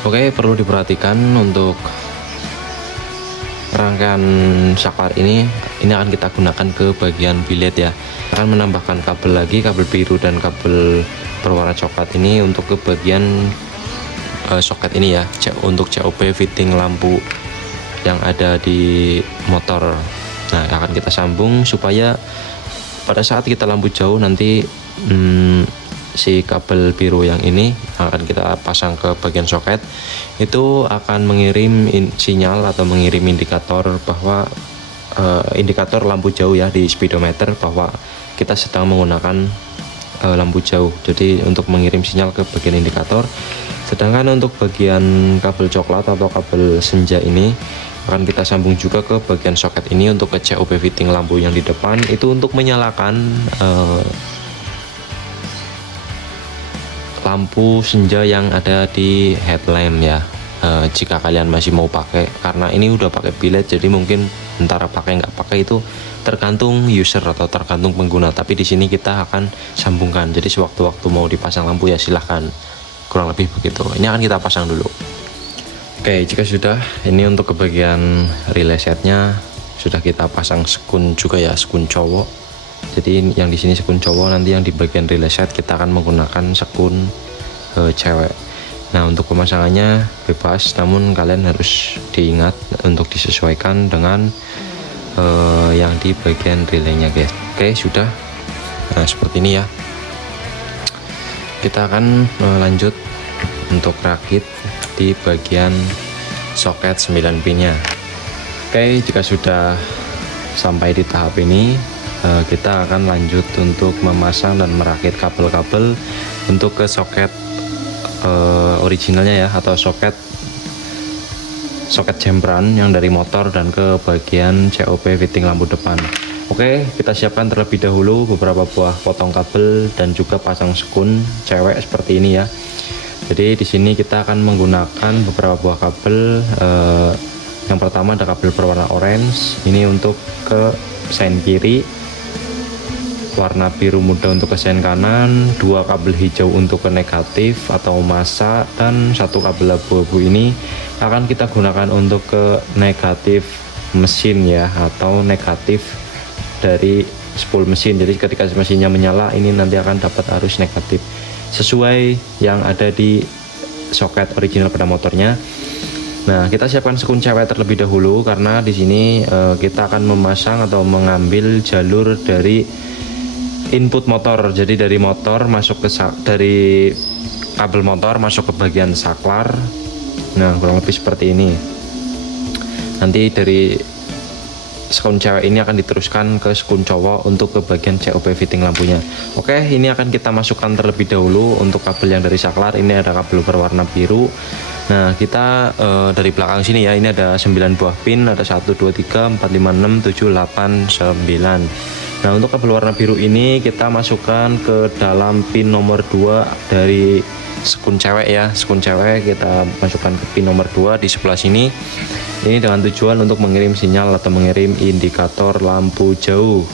Oke, perlu diperhatikan untuk rangkaian saklar ini akan kita gunakan ke bagian bilet ya. Akan menambahkan kabel lagi, kabel biru dan kabel berwarna coklat ini untuk ke bagian soket ini ya, untuk COP fitting lampu yang ada di motor. Nah, akan kita sambung supaya pada saat kita lampu jauh nanti si kabel biru yang ini akan kita pasang ke bagian soket, itu akan mengirim sinyal atau mengirim indikator bahwa indikator lampu jauh ya di speedometer bahwa kita sedang menggunakan lampu jauh. Jadi untuk mengirim sinyal ke bagian indikator. Sedangkan untuk bagian kabel coklat atau kabel senja ini akan kita sambung juga ke bagian soket ini untuk ke COP fitting lampu yang di depan, itu untuk menyalakan lampu senja yang ada di headlamp ya. Jika kalian masih mau pakai, karena ini udah pakai bilet jadi mungkin antara pakai nggak pakai itu tergantung user atau tergantung pengguna, tapi di sini kita akan sambungkan, jadi sewaktu-waktu mau dipasang lampu ya silahkan, kurang lebih begitu. Ini akan kita pasang dulu. Oke, jika sudah, ini untuk ke bagian relay setnya sudah kita pasang sekun juga ya, sekun cowok. Jadi yang di sini sekun cowok, nanti yang di bagian relay set kita akan menggunakan sekun cewek. Nah, untuk pemasangannya bebas, namun kalian harus diingat untuk disesuaikan dengan yang di bagian relaynya guys. Oke, sudah. Nah, seperti ini ya. Kita akan lanjut untuk rakit di bagian soket 9 pinnya. Oke, jika sudah sampai di tahap ini, kita akan lanjut untuk memasang dan merakit kabel-kabel untuk ke soket originalnya ya, atau soket jempran yang dari motor dan ke bagian COP fitting lampu depan. Oke, kita siapkan terlebih dahulu beberapa buah potong kabel dan juga pasang sekun cewek seperti ini ya. Jadi di sini kita akan menggunakan beberapa buah kabel. Yang pertama ada kabel berwarna orange, ini untuk ke sein kiri, warna biru muda untuk ke sein kanan, dua kabel hijau untuk ke negatif atau masa, dan satu kabel abu-abu ini akan kita gunakan untuk ke negatif mesin ya, atau negatif dari spool mesin. Jadi ketika mesinnya menyala, ini nanti akan dapat arus negatif sesuai yang ada di soket original pada motornya. Nah, kita siapkan sekun cewek terlebih dahulu karena di sini kita akan memasang atau mengambil jalur dari input motor. Jadi dari motor masuk ke dari kabel motor masuk ke bagian saklar. Nah, kurang lebih seperti ini. Nanti dari sekun cewek ini akan diteruskan ke sekun cowok untuk ke bagian COP fitting lampunya. Oke, ini akan kita masukkan terlebih dahulu untuk kabel yang dari saklar. Ini ada kabel berwarna biru. Nah, kita dari belakang sini ya, ini ada 9 buah pin, ada 1 2 3 4 5 6 7 8 9. Nah, untuk kabel warna biru ini kita masukkan ke dalam pin nomor 2 dari sekun cewek ya. Sekun cewek kita masukkan ke pin nomor 2 di sebelah sini. Ini dengan tujuan untuk mengirim sinyal atau mengirim indikator lampu jauh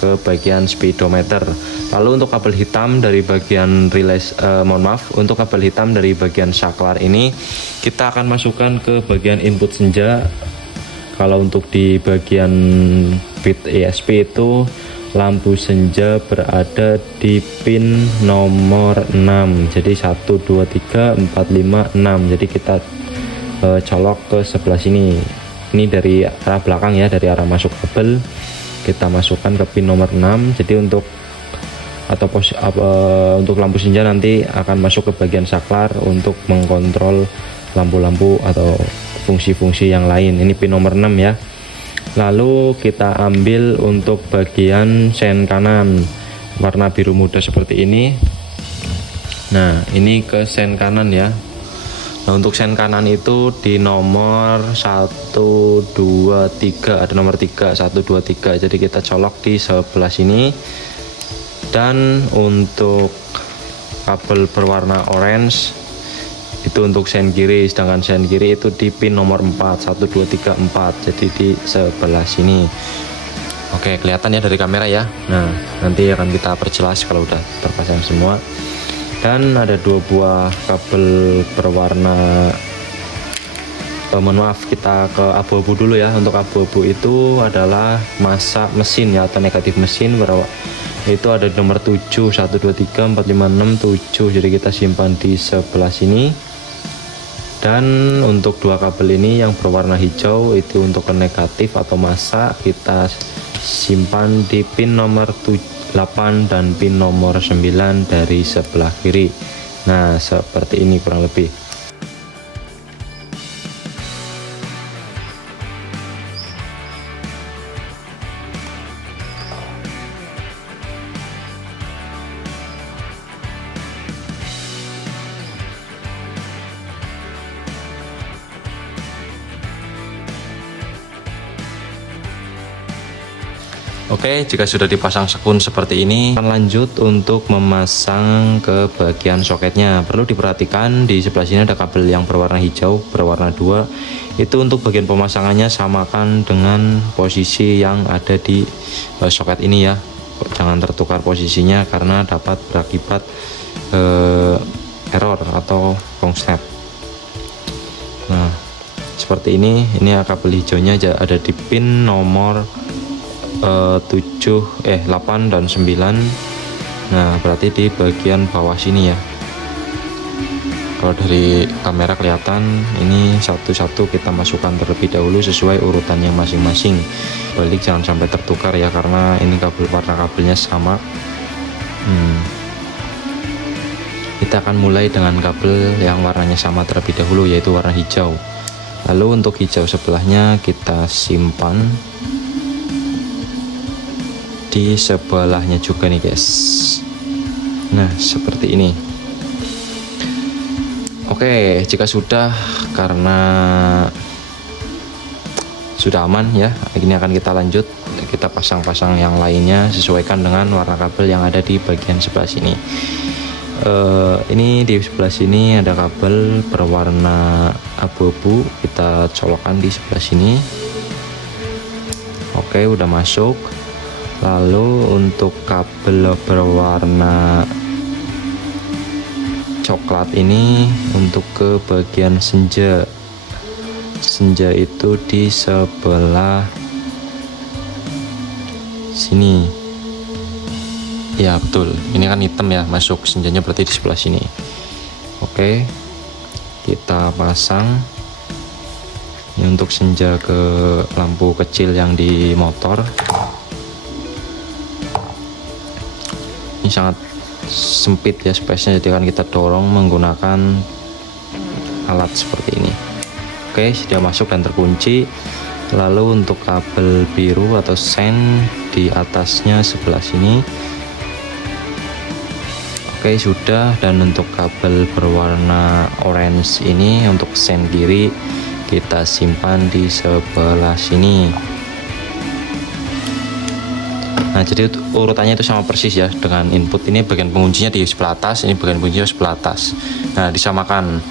ke bagian speedometer. Lalu untuk kabel hitam dari bagian relay, untuk kabel hitam dari bagian saklar ini kita akan masukkan ke bagian input senja. Kalau untuk di bagian bit ESP itu lampu senja berada di pin nomor 6. Jadi 1 2 3 4 5 6. Jadi kita colok ke sebelah sini. Ini dari arah belakang ya, dari arah masuk kabel kita masukkan ke pin nomor 6. Jadi untuk untuk lampu senja nanti akan masuk ke bagian saklar untuk mengkontrol lampu-lampu atau fungsi-fungsi yang lain. Ini pin nomor 6 ya. Lalu kita ambil untuk bagian sein kanan warna biru muda seperti ini. Nah, ini ke sein kanan ya. Nah, untuk sein kanan itu di nomor 1 2 3, ada nomor 3 1 2 3. Jadi kita colok di sebelah sini. Dan untuk kabel berwarna orange itu untuk sein kiri, sedangkan sein kiri itu di pin nomor 4 1 2 3 4. Jadi di sebelah sini. Oke, kelihatan ya dari kamera ya. Nah, nanti akan kita perjelas kalau udah terpasang semua. Dan ada 2 buah kabel berwarna mohon maaf, kita ke abu-abu dulu ya. Untuk abu-abu itu adalah masa mesin ya, atau negatif mesin. Berapa itu ada di nomor 7, 1 2 3 4 5 6 7. Jadi kita simpan di sebelah sini. Dan untuk dua kabel ini yang berwarna hijau itu untuk ke negatif atau masa, kita simpan di pin nomor 8 dan pin nomor 9 dari sebelah kiri. Nah, seperti ini kurang lebih. Oke, jika sudah dipasang sekun seperti ini, akan lanjut untuk memasang ke bagian soketnya. Perlu diperhatikan di sebelah sini ada kabel yang berwarna hijau, berwarna 2. Itu untuk bagian pemasangannya samakan dengan posisi yang ada di soket ini ya. Jangan tertukar posisinya karena dapat berakibat error atau konslet. Nah, seperti ini kabel hijaunya ada di pin nomor 8 dan 9. Nah, berarti di bagian bawah sini ya. Kalau dari kamera kelihatan, ini satu-satu kita masukkan terlebih dahulu sesuai urutannya masing-masing. Balik jangan sampai tertukar ya, karena ini warna kabelnya sama. Kita akan mulai dengan kabel yang warnanya sama terlebih dahulu, yaitu warna hijau. Lalu untuk hijau sebelahnya kita simpan di sebelahnya juga nih guys. Nah, seperti ini. Oke, jika sudah, karena sudah aman ya, ini akan kita lanjut, kita pasang-pasang yang lainnya sesuaikan dengan warna kabel yang ada di bagian sebelah sini. Ini di sebelah sini ada kabel berwarna abu-abu, kita colokkan di sebelah sini. Oke, udah masuk. Lalu untuk kabel berwarna coklat ini untuk ke bagian senja. Senja itu di sebelah sini. Ya betul, ini kan hitam ya, masuk senjanya berarti di sebelah sini. Oke, kita pasang. Ini untuk senja ke lampu kecil yang di motor. Ini sangat sempit ya space-nya, jadi akan kita dorong menggunakan alat seperti ini. Oke, sudah masuk dan terkunci. Lalu untuk kabel biru atau sen di atasnya sebelah sini. Oke, sudah. Dan untuk kabel berwarna orange ini untuk sen kiri kita simpan di sebelah sini. Nah, jadi urutannya itu sama persis ya, dengan input ini bagian penguncinya di sebelah atas, ini bagian penguncinya sebelah atas. Nah, disamakan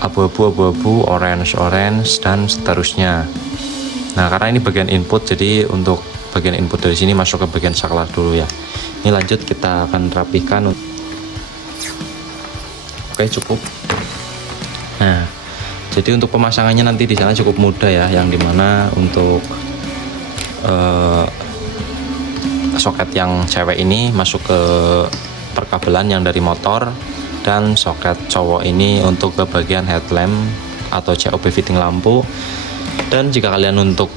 abu-abu, orange, dan seterusnya. Nah, karena ini bagian input, jadi untuk bagian input dari sini masuk ke bagian saklar dulu ya. Ini lanjut kita akan rapikan. Oke, cukup. Nah, jadi untuk pemasangannya nanti di sana cukup mudah ya, yang dimana untuk soket yang cewek ini masuk ke perkabelan yang dari motor, dan soket cowok ini untuk ke bagian headlamp atau COP fitting lampu. Dan jika kalian untuk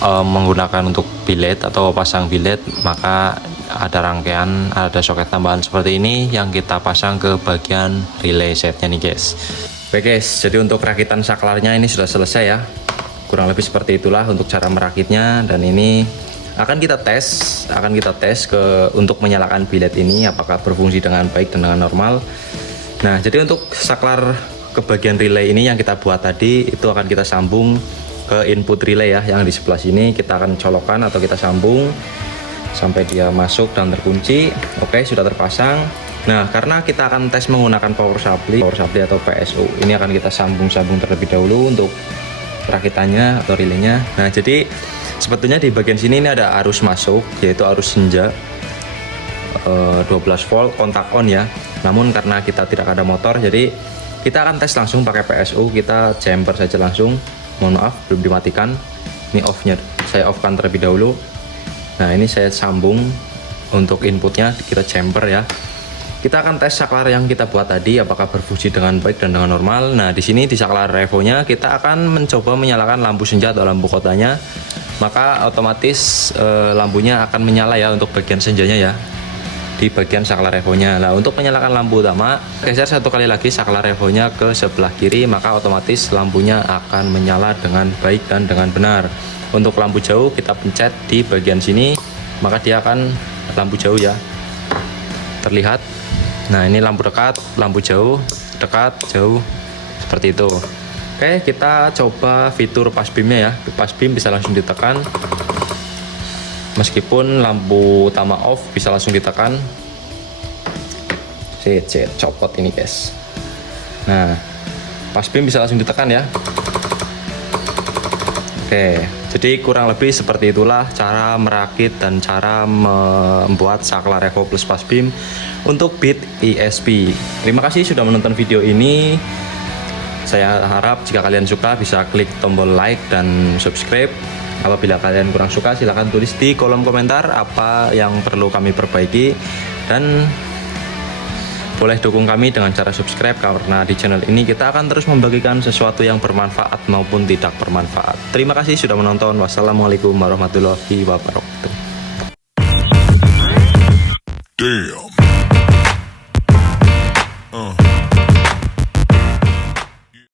menggunakan untuk bilet atau pasang bilet, maka ada rangkaian, ada soket tambahan seperti ini yang kita pasang ke bagian relay setnya nih guys. Oke guys, jadi untuk rakitan saklarnya ini sudah selesai ya, kurang lebih seperti itulah untuk cara merakitnya. Dan ini akan kita tes untuk menyalakan bilet ini apakah berfungsi dengan baik dan dengan normal. Nah, jadi untuk saklar ke bagian relay ini yang kita buat tadi, itu akan kita sambung ke input relay ya, yang di sebelah sini kita akan colokkan atau kita sambung sampai dia masuk dan terkunci. Oke, sudah terpasang. Nah, karena kita akan tes menggunakan power supply atau PSU, ini akan kita sambung terlebih dahulu untuk perakitannya atau relaynya. Nah, jadi sebetulnya di bagian sini ini ada arus masuk, yaitu arus senja 12 volt kontak on ya. Namun karena kita tidak ada motor, jadi Kita akan tes langsung pakai PSU, kita jumper saja langsung. Mohon maaf belum dimatikan. Ini off-nya, saya off-kan terlebih dahulu. Nah ini saya sambung untuk inputnya, kita jumper ya. Kita akan tes saklar yang kita buat tadi apakah berfungsi dengan baik dan dengan normal. Nah di sini di saklar revonya kita akan mencoba menyalakan lampu senja atau lampu kotanya, maka otomatis lampunya akan menyala ya untuk bagian senjanya ya, di bagian saklar revonya. Nah untuk menyalakan lampu utama, geser satu kali lagi saklar revonya ke sebelah kiri, maka otomatis lampunya akan menyala dengan baik dan dengan benar. Untuk lampu jauh kita pencet di bagian sini, maka dia akan lampu jauh ya, terlihat. Nah ini lampu dekat, lampu jauh, dekat, jauh, seperti itu. Oke, kita coba fitur pas beamnya ya. Pas beam bisa langsung ditekan, meskipun lampu utama off bisa langsung ditekan. Copot ini guys. Nah pas beam bisa langsung ditekan ya. Oke, jadi kurang lebih seperti itulah cara merakit dan cara membuat saklar revo plus pas beam untuk Beat ESP. Terima kasih sudah menonton video ini. Saya harap jika kalian suka bisa klik tombol like dan subscribe. Apabila kalian kurang suka silahkan tulis di kolom komentar apa yang perlu kami perbaiki, dan boleh dukung kami dengan cara subscribe, karena di channel ini kita akan terus membagikan sesuatu yang bermanfaat maupun tidak bermanfaat. Terima kasih sudah menonton. Wassalamualaikum warahmatullahi wabarakatuh. Damn.